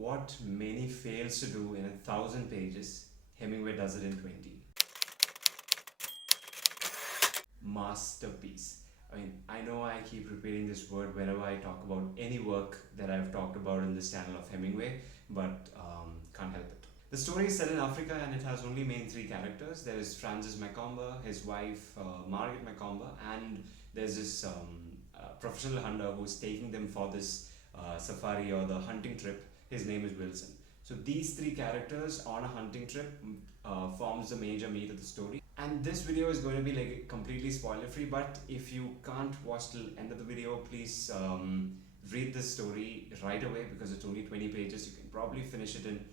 what many fails to do in 1,000 pages, Hemingway does it in 20. Masterpiece. I mean, I know I keep repeating this word whenever I talk about any work that I've talked about in this channel of Hemingway, but can't help it. The story is set in Africa and it has only main three characters. There is Francis Macomber, his wife Margaret Macomber, and there's this professional hunter who's taking them for this safari or the hunting trip. His name is Wilson. So these three characters on a hunting trip forms the major meat of the story. And this video is going to be like completely spoiler free, but if you can't watch till end of the video, please read this story right away because it's only 20 pages. You can probably finish it in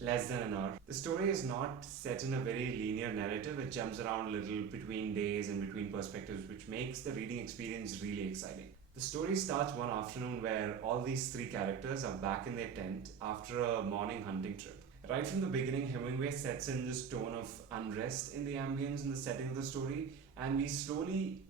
less than an hour. The story is not set in a very linear narrative. It jumps around a little between days and between perspectives, which makes the reading experience really exciting. The story starts one afternoon where all these three characters are back in their tent after a morning hunting trip. Right from the beginning, Hemingway sets in this tone of unrest in the ambience and the setting of the story, and we slowly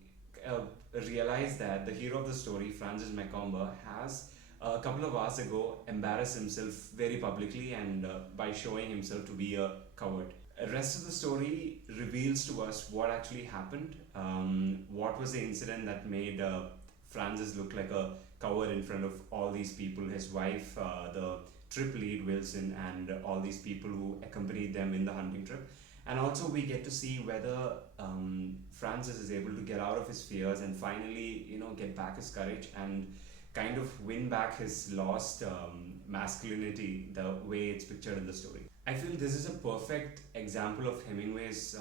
realize that the hero of the story, Francis Macomber, has a couple of hours ago embarrassed himself very publicly and by showing himself to be a coward. The rest of the story reveals to us what actually happened, what was the incident that made Francis look like a coward in front of all these people, his wife, the trip lead Wilson, and all these people who accompanied them in the hunting trip. And also we get to see whether Francis is able to get out of his fears and finally, get back his courage and kind of win back his lost masculinity the way it's pictured in the story. I feel this is a perfect example of Hemingway's,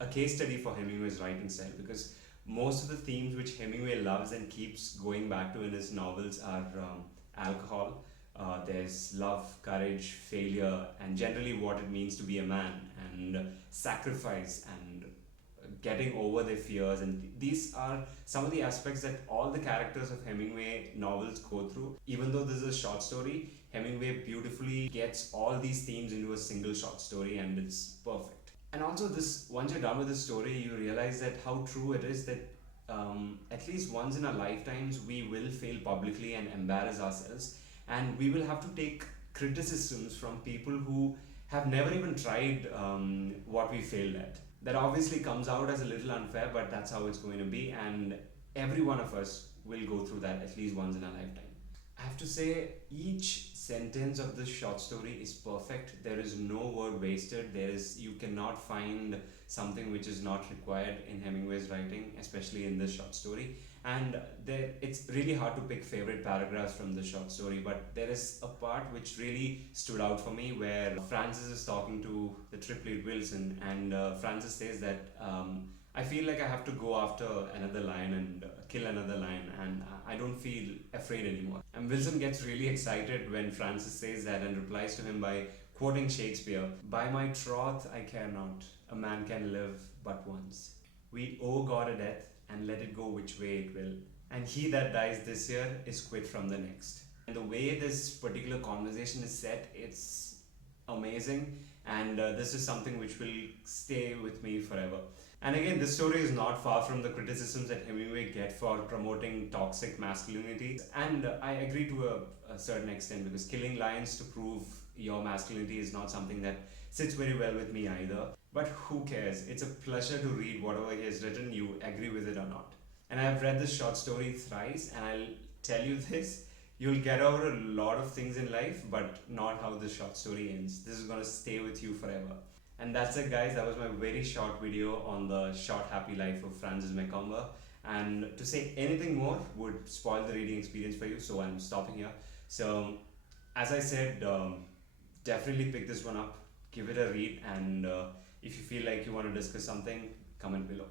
a case study for Hemingway's writing style, because most of the themes which Hemingway loves and keeps going back to in his novels are alcohol, there's love, courage, failure, and generally what it means to be a man, and sacrifice, and getting over their fears. And these are some of the aspects that all the characters of Hemingway novels go through. Even though this is a short story, Hemingway beautifully gets all these themes into a single short story, and it's perfect. And also, this once you're done with the story, you realize that how true it is that at least once in our lifetimes we will fail publicly and embarrass ourselves, and we will have to take criticisms from people who have never even tried what we failed at. That obviously comes out as a little unfair, but that's how it's going to be, and every one of us will go through that at least once in a lifetime. I have to say, each sentence of this short story is perfect. There is no word wasted. You cannot find something which is not required in Hemingway's writing, especially in this short story. And it's really hard to pick favorite paragraphs from the short story, but there is a part which really stood out for me where Francis is talking to the trip lead Wilson, and Francis says that I feel like I have to go after another lion and kill another lion, and I don't feel afraid anymore. And Wilson gets really excited when Francis says that and replies to him by quoting Shakespeare: "By my troth, I care not, a man can live but once. We owe God a death, and let it go which way it will. And he that dies this year is quit from the next." And the way this particular conversation is set, it's amazing, and this is something which will stay with me forever. And again, this story is not far from the criticisms that Hemingway get for promoting toxic masculinity. And I agree to a certain extent, because killing lions to prove your masculinity is not something that sits very well with me either. But who cares? It's a pleasure to read whatever he has written, you agree with it or not. And I've read this short story thrice, and I'll tell you this: you'll get over a lot of things in life, but not how this short story ends. This is going to stay with you forever. And that's it, guys. That was my very short video on the short happy life of Francis Macomber. And to say anything more would spoil the reading experience for you, so I'm stopping here. So, as I said, definitely pick this one up, give it a read, and if you feel like you want to discuss something, comment below.